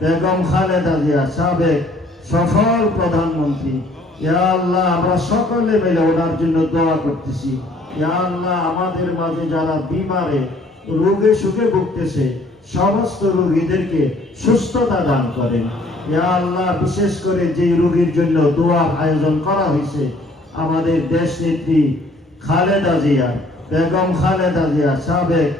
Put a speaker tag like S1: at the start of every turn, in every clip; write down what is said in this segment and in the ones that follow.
S1: বেগম খালেদা জিয়া সাবেক সফল প্রধানমন্ত্রী। ইয়া আল্লাহ, আমরা সকলে মিলে ওনার জন্য দোয়া করতেছি। ইয়া আল্লাহ, আমাদের মাঝে যারা বিমারে রোগে সুখে ভুগতেছে, সমস্ত রোগীদেরকে সুস্থতা দান করেন। ইয়া আল্লাহ, বিশেষ করে যে রোগীর জন্য দোয়ার আয়োজন করা হয়েছে, আমাদের দেশ নেত্রী খালেদা জিয়া, বেগম খালেদা জিয়া সাবেক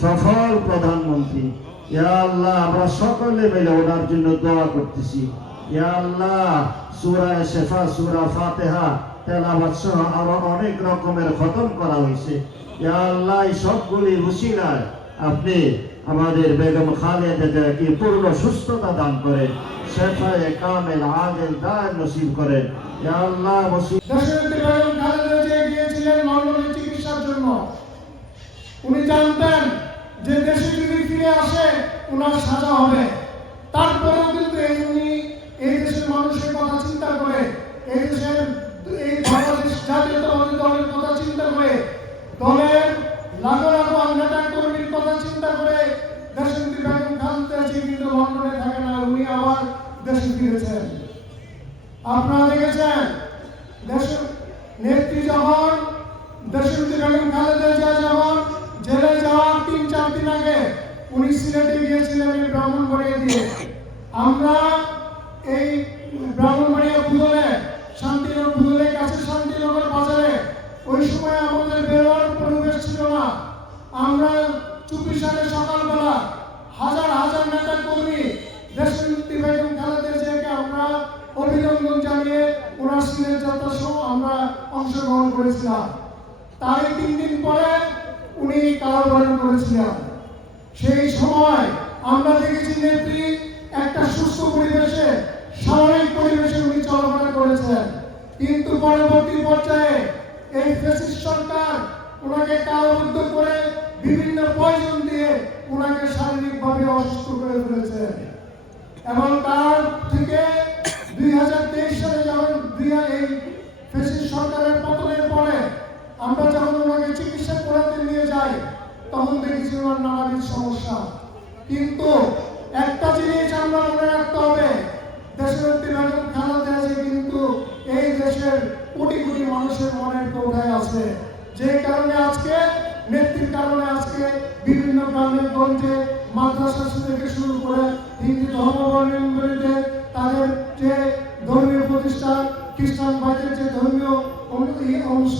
S1: সফল প্রধানমন্ত্রী। ইয়া আল্লাহ, আমরা সকলে মিলে ওনার জন্য দোয়া করতেছি। ইয়া আল্লাহ, সূরা শেফা সূরা ফাতিহা, তেলাওয়াত সহ আরও অনেক রকমের খতম করা হয়েছে। ইয়া আল্লাহ সবগুলি উসিলায় আপনি আমাদের বেগম খালেদাকে পূর্ণ সুস্থতা দান করেন, শেফায়ে কামেল আজেল দায় নসিব করেন। ইয়া আল্লাহ ওসি-
S2: দেশনেত্রী বেগম খালেদা জিয়া গিয়েছিলেন লন্ডনে চিকিৎসার জন্য উনি জানতেন যে দেশে যদি ফিরে আসে ওনার সাজা হবে। তারপরেও কিন্তু এই এই দেশের মানুষের কথা চিন্তা করে, এই দেশের এই বাংলাদেশ জাতীয়তাবাদী দলের কথা চিন্তা করে, দলের লাখো লাখো কর্মীর কথা চিন্তা করে জিয়া কিন্তু লন্ডনে থাকে না, উনি আবার দেশে ফিরেছেন। আপনারা দেখেছেন, দেশের নেত্রী যখন দেশের বেগম খালেদা উনি সিলেটে গিয়েছিলেন এই ব্রাহ্মণবাড়িয়া দিয়ে। আমরা এই ব্রাহ্মণবাড়িয়া বুদলে শান্তিনগর বুদলের কাছে শান্তিনগর বাজারে, ওই সময় আমাদের বেরোয়ার পরিবেশ ছিল না। আমরা চুপি সাথে সকালবেলা হাজার হাজার নেতা কর্মী দেশনেত্রী বেগম খালেদা জিয়াকে আমরা অভিনন্দন জানিয়ে ওনার সিলেট যাত্রার সময় আমরা অংশগ্রহণ করেছিলাম। তার এই তিন দিন পরে উনি কারাবরণ করেছিলেন। সেই সময় আমরা দেখেছি নেত্রী একটা সুস্থ পরিবেশে, স্বাভাবিক পরিবেশে উনি চলাফেরা করেছেন কিন্তু পরবর্তী পর্যায়ে এই ফেসিস্ট সরকার ওনাকে কারাবদ্ধ করে বিভিন্ন প্রয়োজন দিয়ে ওনাকে শারীরিকভাবে অসুস্থ করে ফেলেছে। এবং তার থেকে দুই হাজার হাজার তেইশ সালে যখন দুই এই ফেসিস সরকারের পতনের পরে আমরা যখন ওনাকে চিকিৎসা করাতে নিয়ে যাই ওনার নানাবিধ সমস্যা। কিন্তু একটা জিনিস আমরা মনে রাখতে হবে, দেশের বেগম খালেদা জিয়া কিন্তু এই দেশের কোটি কোটি মানুষের মনের কোঠায় আছে। যে কারণে আজকে, নেত্রীর কারণে আজকে বিভিন্ন গ্রামে গঞ্জে মাদ্রাসা থেকে শুরু করে হিন্দু ধর্মাবলম্বীদের, তাদের যে ধর্মীয় প্রতিষ্ঠান, খ্রিস্টান ভাইদের যে ধর্মীয়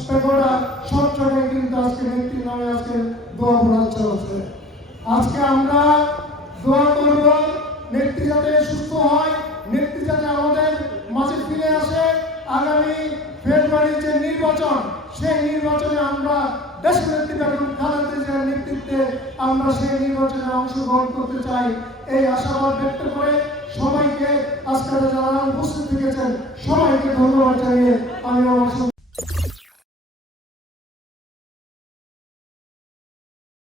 S2: পেগোড়া, সব জায়গায় কিন্তু আজকে দোয়া পড়া চলছে আজকে আমরা দোয়া করব নেত্রী যাতে সুস্থ হয় নেত্রী আমাদের মাঝে ফিরে আসে আগামী ফেব্রুয়ারির যে নির্বাচন, সেই নির্বাচনে আমরা দেশের নেত্রী বেগম খালেদা নেতৃত্বে আমরা সেই নির্বাচনে অংশগ্রহণ করতে চাই, এই আশাবাদ ব্যক্ত করে সবাইকে আজকে যারা উপস্থিত থেকেছেন, সবাইকে ধন্যবাদ জানিয়ে আমি আমার